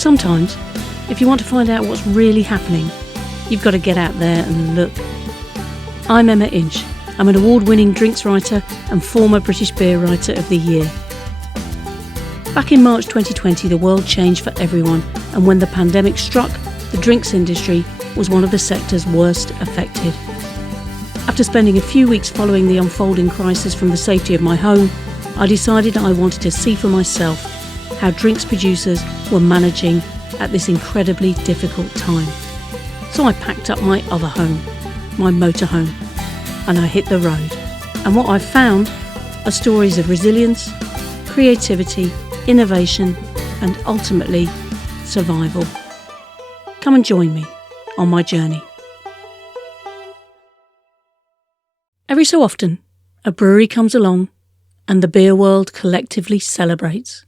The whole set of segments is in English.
Sometimes, if you want to find out what's really happening, you've got to get out there and look. I'm Emma Inch. I'm an award-winning drinks writer and former British Beer Writer of the Year. Back in March 2020, the world changed for everyone, and when the pandemic struck, the drinks industry was one of the sectors worst affected. After spending a few weeks following the unfolding crisis from the safety of my home, I decided I wanted to see for myself how drinks producers were managing at this incredibly difficult time. So I packed up my other home, my motorhome, and I hit the road. And what I found are stories of resilience, creativity, innovation, and ultimately, survival. Come and join me on my journey. Every so often, a brewery comes along and the beer world collectively celebrates.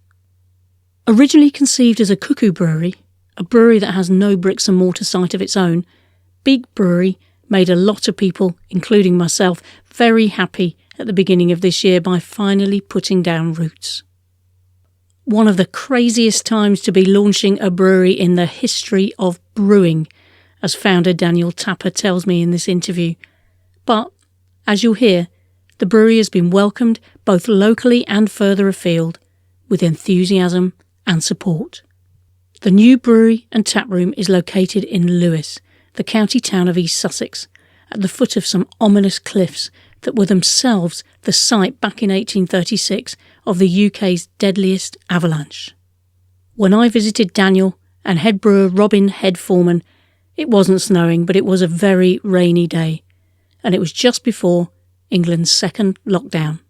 Originally conceived as a cuckoo brewery, a brewery that has no bricks and mortar site of its own, Beak Brewery made a lot of people, including myself, very happy at the beginning of this year by finally putting down roots. One of the craziest times to be launching a brewery in the history of brewing, as founder Daniel Tapper tells me in this interview. But, as you'll hear, the brewery has been welcomed both locally and further afield with enthusiasm and support. The new brewery and taproom is located in Lewes, the county town of East Sussex, at the foot of some ominous cliffs that were themselves the site back in 1836 of the UK's deadliest avalanche. When I visited Daniel and head brewer Robin Head Foreman, it wasn't snowing, but it was a very rainy day, and it was just before England's second lockdown.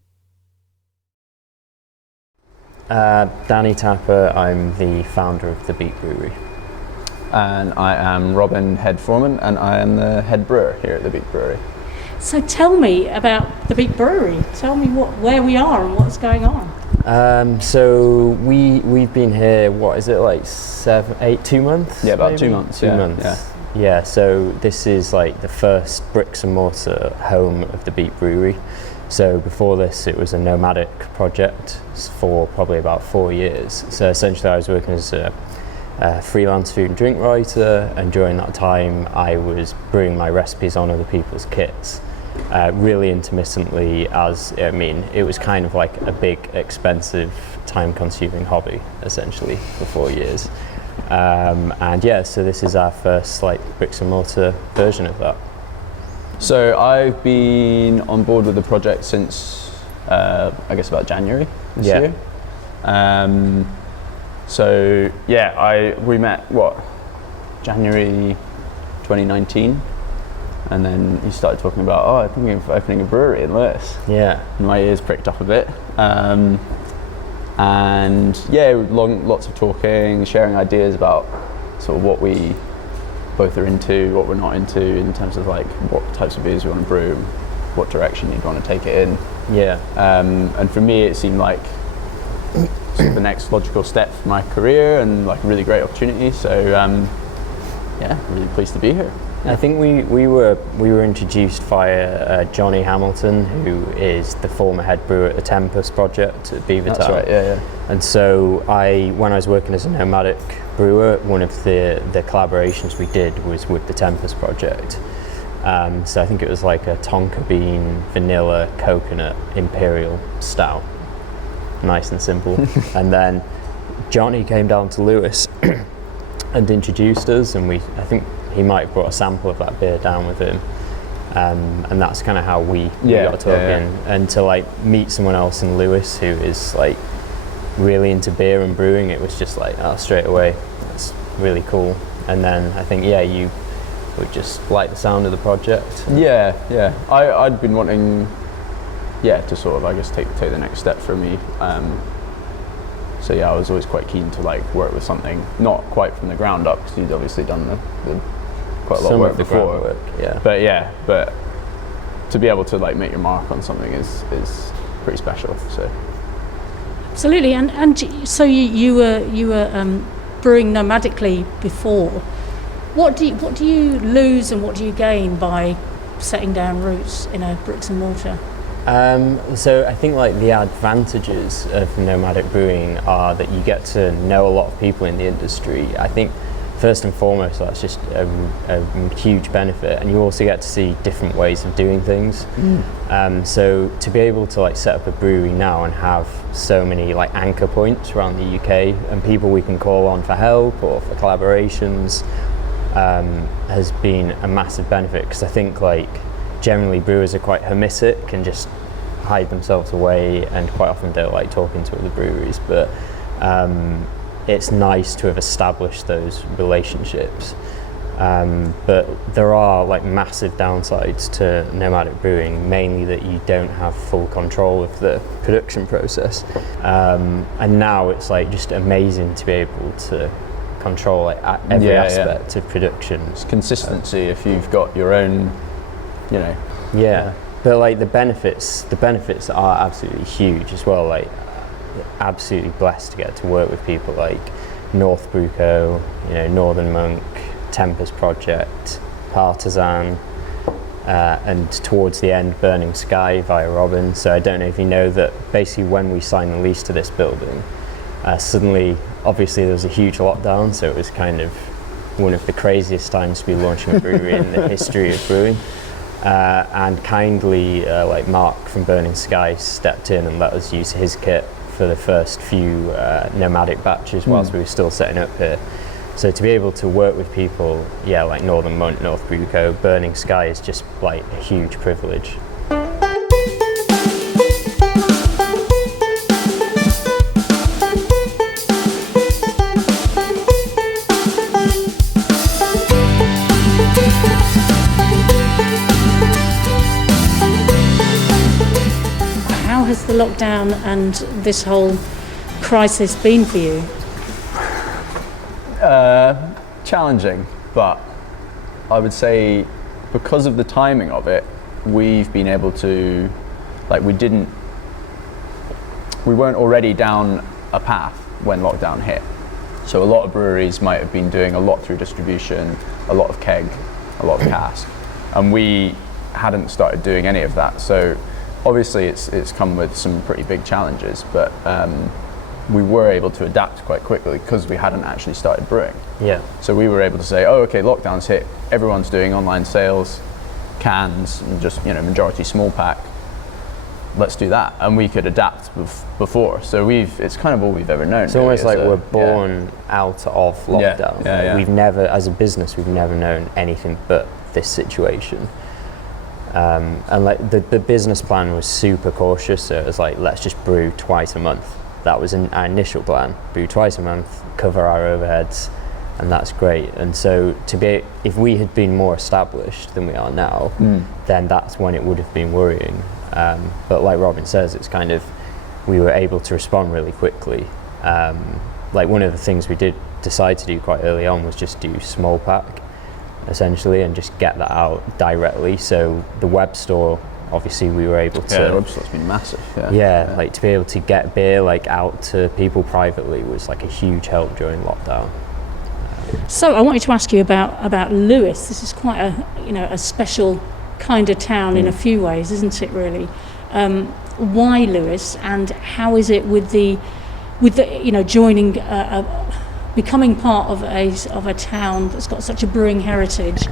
Danny Tapper, I'm the founder of the Beak Brewery. And I am Robin Head Foreman, and I am the head brewer here at the Beak Brewery. So tell me about the Beak Brewery. Tell me where we are and what's going on. So we've been here, what is it, like 2 months? Yeah, about maybe? 2 months. 2 months. Yeah, so this is like the first bricks and mortar home of the Beak Brewery. So before this, it was a nomadic project for probably about 4 years. So essentially I was working as a freelance food and drink writer, and during that time I was brewing my recipes on other people's kits, really intermittently, as it was kind of like a big, expensive, time-consuming hobby essentially for 4 years. And yeah, so this is our first like bricks and mortar version of that. So I've been on board with the project since I guess about January this year. So yeah, we met January 2019, and then you started talking about I think of opening a brewery in Lewes. Yeah, and my ears pricked up a bit, and yeah, lots of talking, sharing ideas about sort of what we both are into, what we're not into, in terms of like what types of beers we want to brew, what direction you'd want to take it in. Yeah, and for me, it seemed like sort of the next logical step for my career, and like a really great opportunity. So yeah, really pleased to be here. I think we were introduced via Johnny Hamilton, who is the former head brewer at the Tempest project at Beavertown. That's right, yeah. And so when I was working as a nomadic brewer, one of the collaborations we did was with the Tempest project. So I think it was like a tonka bean, vanilla, coconut, imperial stout. Nice and simple. And then Johnny came down to Lewes and introduced us, and I think he might have brought a sample of that beer down with him, and that's kind of how we got talking. And to like meet someone else in Lewes who is like really into beer and brewing, it was just like straight away, that's really cool. And then I think you would just like the sound of the project. I'd been wanting to sort of I guess take the next step for me. So yeah, I was always quite keen to like work with something not quite from the ground up, because you'd obviously done the quite a lot of work before. But to be able to like make your mark on something is pretty special. So absolutely. And so you were brewing nomadically before. What do you lose and what do you gain by setting down roots in a bricks and mortar? So I think like the advantages of nomadic brewing are that you get to know a lot of people in the industry. I think first and foremost that's just a huge benefit, and you also get to see different ways of doing things. So to be able to like set up a brewery now and have so many like anchor points around the UK and people we can call on for help or for collaborations has been a massive benefit, because I think like generally brewers are quite hermetic and just hide themselves away and quite often don't like talking to other breweries, but it's nice to have established those relationships. But there are like massive downsides to nomadic brewing, mainly that you don't have full control of the production process. And now it's like just amazing to be able to control like every aspect of production. It's consistency if you've got your own, you know. Yeah, but like the benefits are absolutely huge as well. Like absolutely blessed to get to work with people like North Brew Co, you know, Northern Monk, Tempest Project, Partisan, and towards the end Burning Sky via Robin. So I don't know if you know that basically when we signed the lease to this building, suddenly obviously there was a huge lockdown, so it was kind of one of the craziest times to be launching a brewery in the history of brewing. And kindly like Mark from Burning Sky stepped in and let us use his kit for the first few nomadic batches whilst we were still setting up here. So to be able to work with people, yeah, like Northern Monk, North Brew Co, Burning Sky is just like a huge privilege. How has the lockdown and this whole crisis been for you? Challenging, but I would say because of the timing of it, we've been able to, like, we weren't already down a path when lockdown hit. So a lot of breweries might have been doing a lot through distribution, a lot of keg, a lot of cask, and we hadn't started doing any of that. So obviously it's come with some pretty big challenges, but we were able to adapt quite quickly because we hadn't actually started brewing. Yeah. So we were able to say, oh, okay, lockdown's hit, everyone's doing online sales, cans, and just, you know, majority small pack. Let's do that, and we could adapt before. So it's kind of all we've ever known. It's almost like we're born out of lockdown. Yeah. We've never, as a business, we've never known anything but this situation. And like the business plan was super cautious. So it was like, let's just brew twice a month. That was our initial plan. Brew twice a month, cover our overheads, and that's great. And so if we had been more established than we are now, then that's when it would have been worrying. But like Robin says, it's kind of, we were able to respond really quickly. Like one of the things we did decide to do quite early on was just do small pack, essentially, and just get that out directly. So the web store, obviously we were able to... Yeah, the web store's been massive. Yeah, like to be able to get beer like out to people privately was like a huge help during lockdown. So I wanted to ask you about Lewis. This is quite a special kind of town in a few ways, isn't it really? Why Lewis, and how is it with the joining becoming part of a town that's got such a brewing heritage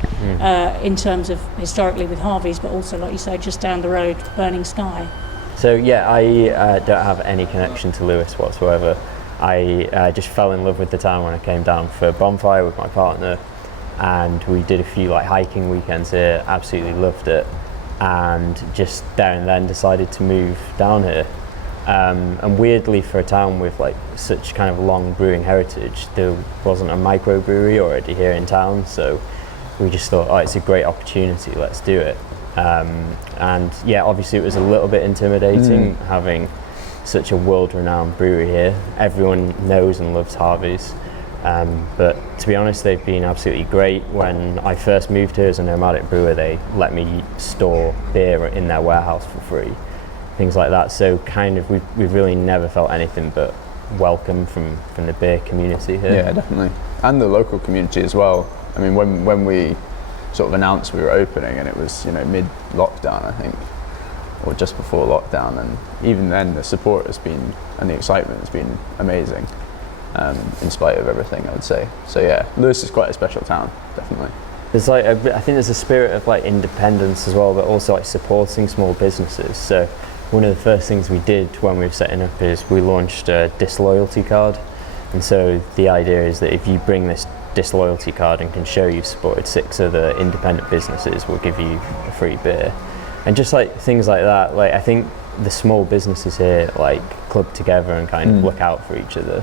in terms of historically with Harvey's, but also, like you say, just down the road, Burning Sky? So yeah, I don't have any connection to Lewis whatsoever. I just fell in love with the town when I came down for a bonfire with my partner, and we did a few like hiking weekends here, absolutely loved it, and just there and then decided to move down here. And weirdly, for a town with like such kind of long brewing heritage, there wasn't a microbrewery already here in town, so we just thought, oh, it's a great opportunity, let's do it. And yeah, obviously it was a little bit intimidating having such a world-renowned brewery here. Everyone knows and loves Harvey's, but to be honest, they've been absolutely great. When I first moved here as a nomadic brewer, they let me store beer in their warehouse for free, things like that. So kind of we've really never felt anything but welcome from the beer community here. Yeah, definitely, and the local community as well. I mean, when we sort of announced we were opening, and it was mid-lockdown, I think, or just before lockdown, and even then the support has been, and the excitement has been amazing, in spite of everything, I would say. So yeah, Lewis is quite a special town, definitely. There's like I think there's a spirit of like independence as well, but also like supporting small businesses. So one of the first things we did when we were setting up is we launched a disloyalty card, and so the idea is that if you bring this disloyalty card and can show you've supported 6 other independent businesses, we'll give you a free beer. And just like things like that, like I think the small businesses here like club together and kind of look out for each other.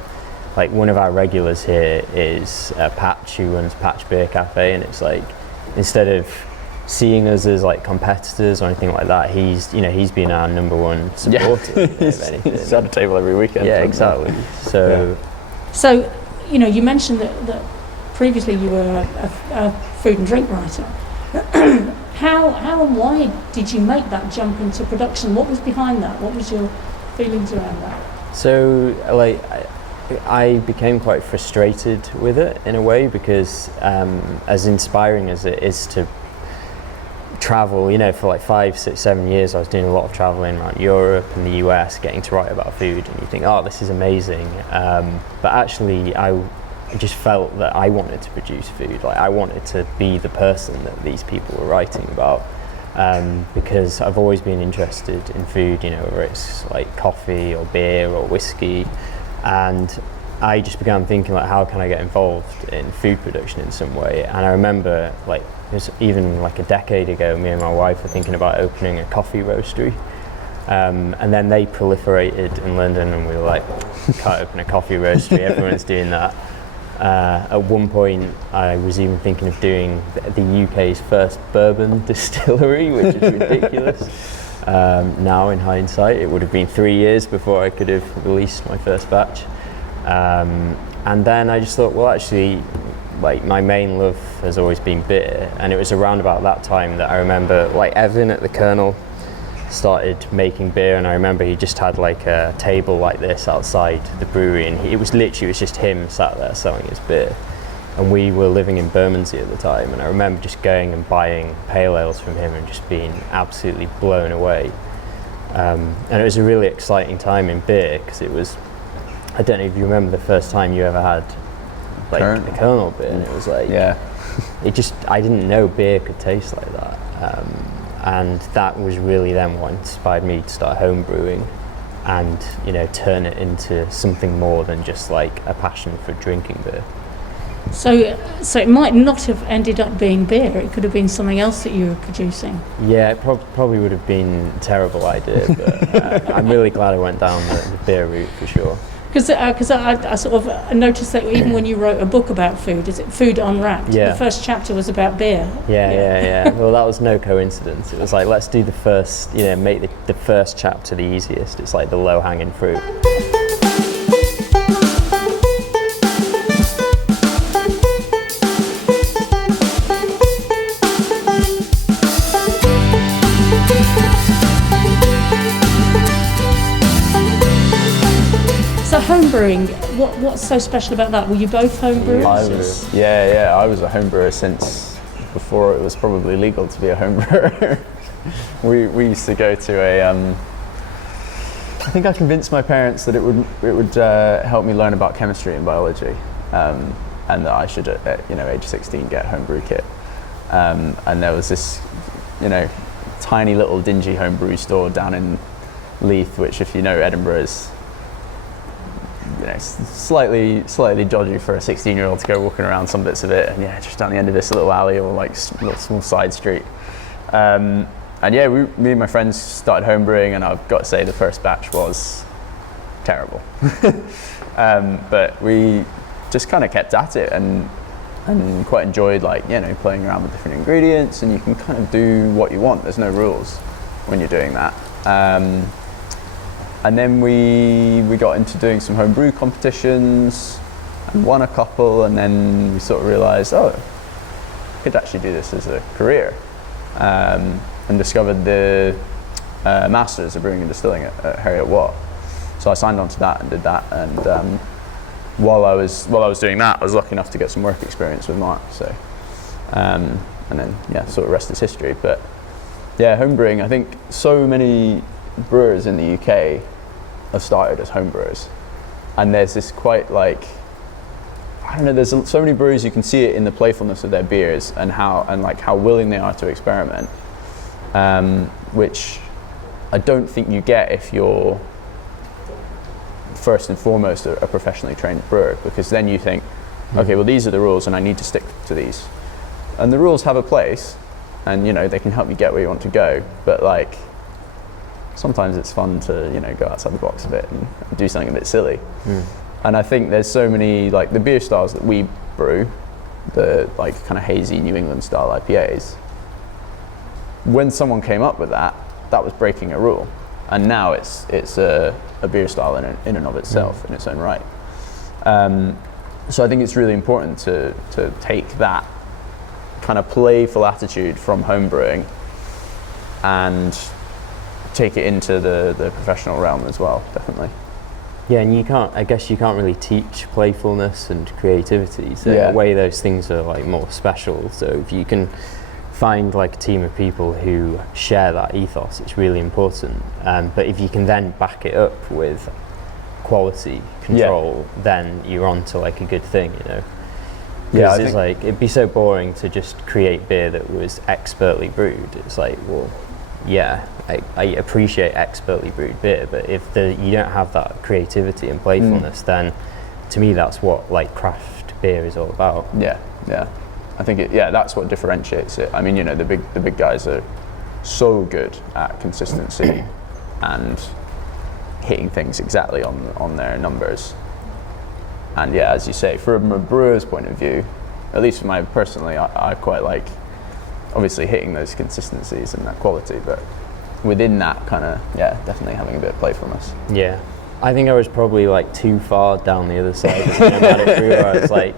Like one of our regulars here is Patch, who runs Patch Beer Cafe, and it's like instead of seeing us as like competitors or anything like that, he's been our number one supporter. He's at a table every weekend. Yeah, exactly. So you mentioned that previously you were a food and drink writer. How and why did you make that jump into production? What was behind that? What was your feelings around that? So like I became quite frustrated with it in a way, because as inspiring as it is to travel, for like 5, 6, 7 years I was doing a lot of traveling around Europe and the US, getting to write about food, and you think, oh, this is amazing, but actually I just felt that I wanted to produce food. Like I wanted to be the person that these people were writing about, because I've always been interested in food, whether it's like coffee or beer or whiskey, and I just began thinking like, how can I get involved in food production in some way? And I remember like it was even like a decade ago, me and my wife were thinking about opening a coffee roastery, and then they proliferated in London, and we were like, can't open a coffee roastery, everyone's doing that. At one point I was even thinking of doing the UK's first bourbon distillery, which is ridiculous. Now in hindsight, it would have been 3 years before I could have released my first batch. And then I just thought, well, actually, like my main love has always been beer, and it was around about that time that I remember like Evan at the Colonel started making beer, and I remember he just had like a table like this outside the brewery, and it was just him sat there selling his beer. And we were living in Bermondsey at the time, and I remember just going and buying pale ales from him and just being absolutely blown away. And it was a really exciting time in beer, because it was, I don't know if you remember the first time you ever had like a Colonel beer, and it was like, I didn't know beer could taste like that. And that was really then what inspired me to start home brewing and, turn it into something more than just like a passion for drinking beer. So it might not have ended up being beer. It could have been something else that you were producing. Yeah, it probably would have been a terrible idea, but I'm really glad I went down the beer route for sure. Because I sort of noticed that even when you wrote a book about food, is it Food Unwrapped? Yeah. The first chapter was about beer. Yeah. Well, that was no coincidence. It was like, let's do the first, make the first chapter the easiest. It's like the low-hanging fruit. Home brewing, what's so special about that? Were you both home brewers? I was a home brewer since before it was probably legal to be a home brewer. we used to go to I think I convinced my parents that it would help me learn about chemistry and biology, and that I should at age 16 get a home brew kit. And there was this tiny little dingy home brew store down in Leith, which, if you know Edinburgh, is slightly dodgy for a 16-year-old to go walking around some bits of it, and just down the end of this little alley or like little small side street. Me and my friends started homebrewing, and I've got to say the first batch was terrible. But we just kind of kept at it and quite enjoyed playing around with different ingredients, and you can kind of do what you want. There's no rules when you're doing that. And then we got into doing some homebrew competitions and won a couple, and then we sort of realised, I could actually do this as a career, and discovered the Masters of Brewing and Distilling at Heriot-Watt. So I signed on to that and did that, and while I was doing that, I was lucky enough to get some work experience with Mark. So and then sort of rest is history. But Yeah, homebrewing. I think so many brewers in the UK have started as homebrewers, and there's this quite like, I don't know. There's so many breweries, you can see it in the playfulness of their beers and how willing they are to experiment, which I don't think you get if you're first and foremost a professionally trained brewer, because then you think, okay, well these are the rules and I need to stick to these, and the rules have a place, and they can help you get where you want to go, but like sometimes it's fun to go outside the box a bit and do something a bit silly. And I think there's so many, like the beer styles that we brew, the like kind of hazy New England style IPAs, when someone came up with that was breaking a rule, and now it's a beer style in and of itself in its own right. So I think it's really important to take that kind of playful attitude from home brewing and take it into the professional realm as well, definitely. Yeah, and I guess you can't really teach playfulness and creativity, so in a way those things are like more special. So if you can find like a team of people who share that ethos, it's really important. But if you can then back it up with quality control, then you're on to like a good thing, Because it's like, it'd be so boring to just create beer that was expertly brewed. It's like, well, yeah, I appreciate expertly brewed beer, but if you don't have that creativity and playfulness, then to me that's what like craft beer is all about. Yeah. I think that's what differentiates it. I mean, the big guys are so good at consistency and hitting things exactly on their numbers. And yeah, as you say, from a brewer's point of view, at least for personally, I quite like obviously hitting those consistencies and that quality, but within that kind of, definitely having a bit of playfulness. Yeah. I think I was probably like too far down the other side as a nomadic brewer. I was like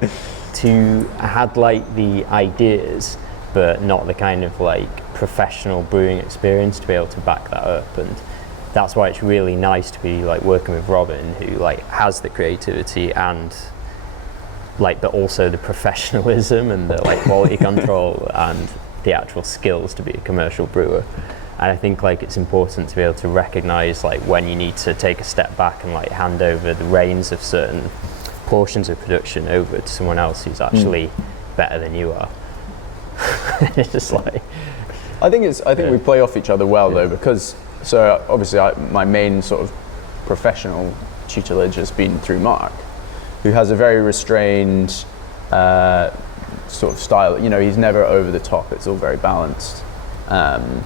I had like the ideas, but not the kind of like professional brewing experience to be able to back that up. And that's why it's really nice to be like working with Robin, who like has the creativity and like, but also the professionalism and the like quality control and the actual skills to be a commercial brewer. And I think like it's important to be able to recognize like when you need to take a step back and like hand over the reins of certain portions of production over to someone else who's actually better than you are. It's just like, I think we play off each other well though, because so obviously my main sort of professional tutelage has been through Mark, who has a very restrained sort of style. He's never over the top. It's all very balanced and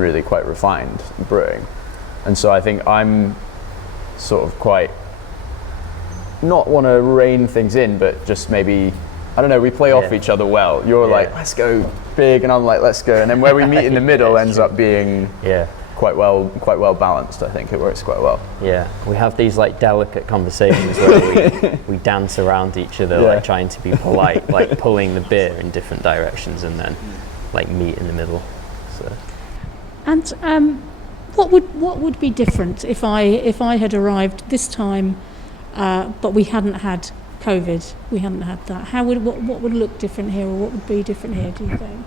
really quite refined brewing. And so I think I'm sort of quite not want to rein things in, but just maybe, I don't know, we play off each other well. You're like, let's go big, and I'm like, let's go. And then where we meet in the middle ends up being quite well balanced. I think it works quite well. Yeah, we have these like delicate conversations where we dance around each other, like trying to be polite, like pulling the beer in different directions, and then like meet in the middle. So. And what would be different if I had arrived this time, but we hadn't had COVID, we hadn't had that? What would look different here, or what would be different here, do you think?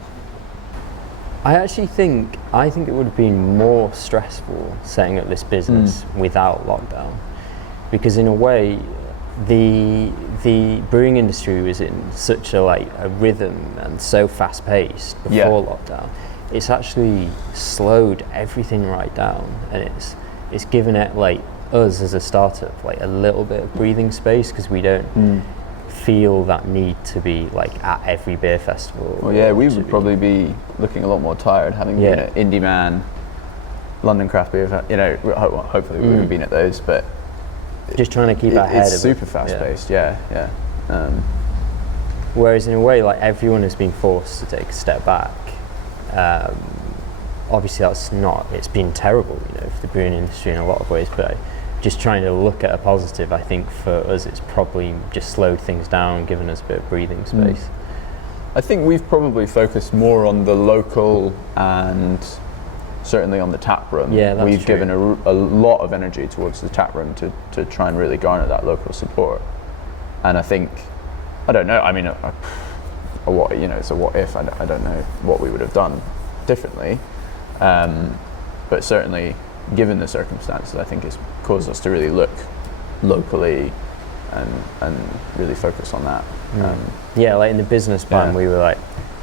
I think it would have been more stressful setting up this business without lockdown, because in a way the brewing industry was in such a rhythm and so fast paced before lockdown. It's actually slowed everything right down, and it's given it like us as a startup like a little bit of breathing space, because we don't feel that need to be like at every beer festival. Well, we would probably be looking a lot more tired having been at Indie Man, London Craft Beer, hopefully we would have been at those, but just trying to keep ahead of it. It's super fast paced, whereas in a way like everyone has been forced to take a step back. Obviously it's been terrible, for the brewing industry in a lot of ways, but just trying to look at a positive, I think for us it's probably just slowed things down, given us a bit of breathing space. I think we've probably focused more on the local and certainly on the tap room. Yeah, that's We've true. given a lot of energy towards the tap room to try and really garner that local support. And I think, I don't know, I mean, it's a what if, I don't know what we would have done differently. But certainly, given the circumstances, I think it's caused us to really look locally and really focus on that. Yeah, like in the business plan, Yeah. we were like,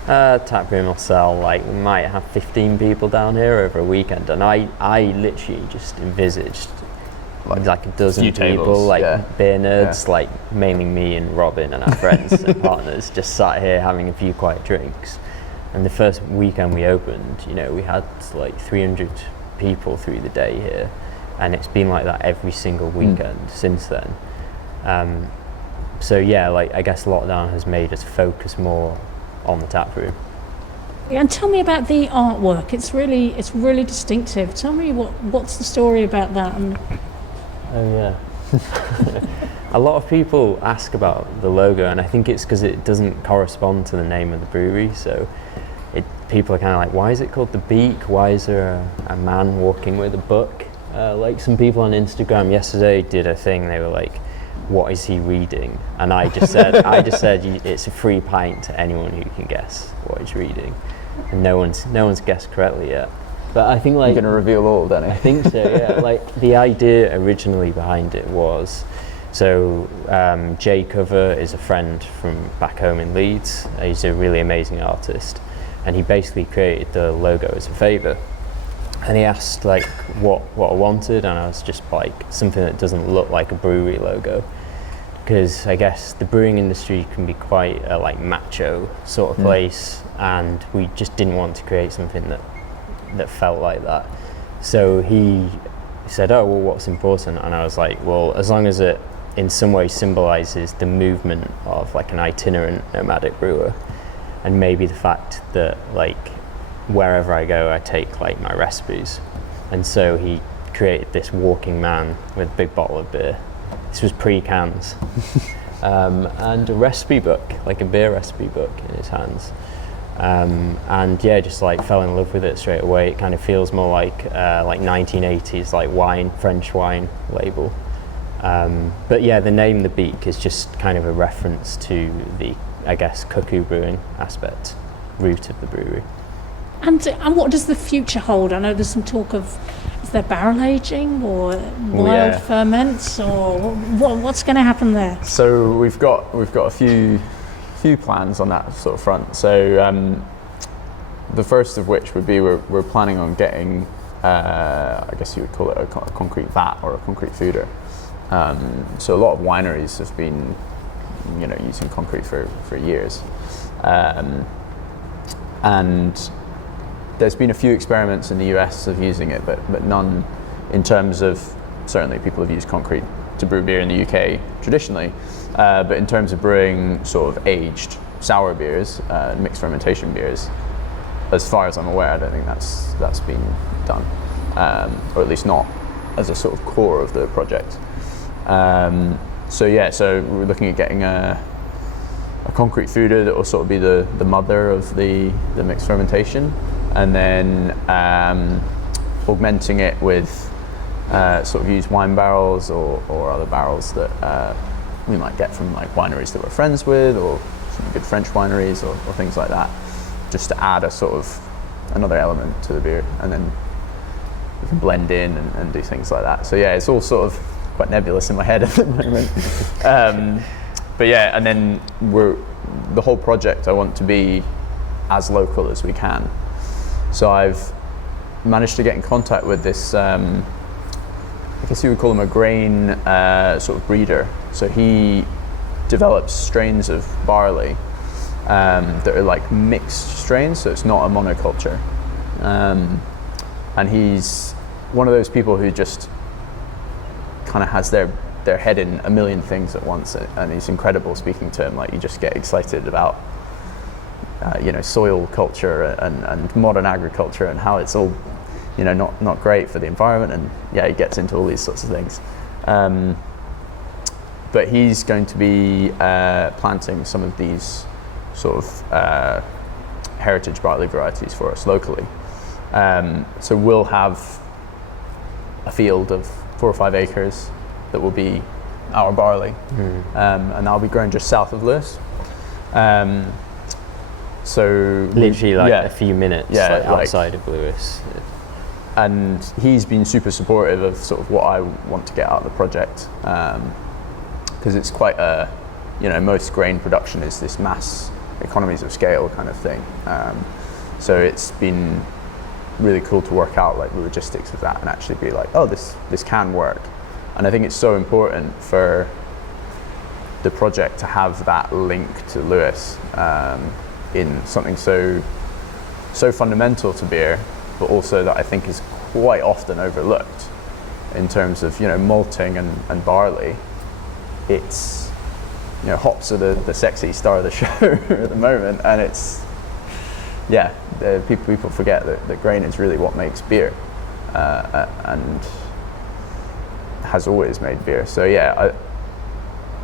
tap room will sell, like we might have 15 people down here over a weekend, and I literally just envisaged like a dozen few people, tables, like yeah. beer nerds, Yeah. like mainly me and Robin and our friends and partners, just sat here having a few quiet drinks. And the first weekend we opened, you know, we had like 300 people through the day here, and it's been like that every single weekend since then. So yeah, like I guess lockdown has made us focus more on the tap room. And tell me about the artwork. It's really distinctive. Tell me what's the story about that? And Oh yeah. A lot of people ask about the logo, and I think it's because it doesn't correspond to the name of the brewery. So people are kind of like, why is it called the Beak? Why is there a man walking with a book? Like some people on Instagram yesterday did a thing. They were like, what is he reading? And I just said, it's a free pint to anyone who can guess what he's reading. And no one's guessed correctly yet. But I think like You're going to reveal all, Danny. I think so, yeah. Like the idea originally behind it was, so Jay Cover is a friend from back home in Leeds. He's a really amazing artist, and he basically created the logo as a favour. And he asked like what I wanted, and I was just like something that doesn't look like a brewery logo, because I guess the brewing industry can be quite a like macho sort of place, and we just didn't want to create something that felt like that. So he said, oh well, what's important? And I was like, well, as long as it in some way symbolises the movement of like an itinerant nomadic brewer, and maybe the fact that like wherever I go I take like my recipes. And so he created this walking man with a big bottle of beer. This was pre-cans. And a recipe book, like a beer recipe book in his hands. And yeah, just like fell in love with it straight away. It kind of feels more like 1980s like wine, French wine label. But yeah, the name The Beak is just kind of a reference to the, I guess, cuckoo brewing aspect, root of the brewery. And what does the future hold? I know there's some talk of, is there barrel aging or wild ferments, or what's going to happen there? So we've got a few plans on that sort of front. So the first of which would be we're planning on getting, I guess you would call it a concrete vat or a concrete feeder. So a lot of wineries have been, you know, using concrete for years, and there's been a few experiments in the US of using it, but none in terms of, certainly people have used concrete to brew beer in the UK traditionally, but in terms of brewing sort of aged sour beers, mixed fermentation beers, as far as I'm aware, I don't think that's been done, or at least not as a sort of core of the project. So we're looking at getting a concrete feeder that will sort of be the mother of the mixed fermentation, and then augmenting it with sort of used wine barrels or other barrels that we might get from like wineries that we're friends with, or some good French wineries or things like that, just to add a sort of another element to the beer, and then we can blend in and do things like that. So yeah, it's all sort of quite nebulous in my head at the moment. But yeah, and then the whole project I want to be as local as we can. So I've managed to get in contact with this, I guess you would call him a grain sort of breeder. So he develops strains of barley that are like mixed strains, so it's not a monoculture. And he's one of those people who just kind of has their head in a million things at once, and he's incredible speaking to him. Like, you just get excited about soil culture and modern agriculture and how it's all not great for the environment, and yeah, he gets into all these sorts of things. But he's going to be planting some of these sort of heritage barley varieties for us locally. So we'll have a field of 4 or 5 acres that will be our barley, and that'll be grown just south of Lewis. So literally a few minutes outside of Lewis. And he's been super supportive of sort of what I want to get out of the project, because it's quite a, most grain production is this mass economies of scale kind of thing. So it's been really cool to work out like the logistics of that and actually be like, oh, this can work. And I think it's so important for the project to have that link to Lewis in something so fundamental to beer, but also that I think is quite often overlooked in terms of malting and barley. It's hops are the sexy star of the show at the moment, and it's people forget that grain is really what makes beer and has always made beer. So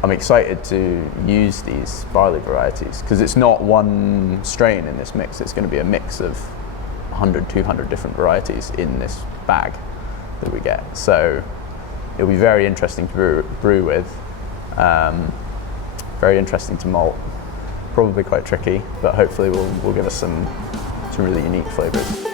I'm excited to use these barley varieties because it's not one strain in this mix. It's going to be a mix of 100, 200 different varieties in this bag that we get. So it'll be very interesting to brew with, very interesting to malt, probably quite tricky, but hopefully will give us some really unique flavours.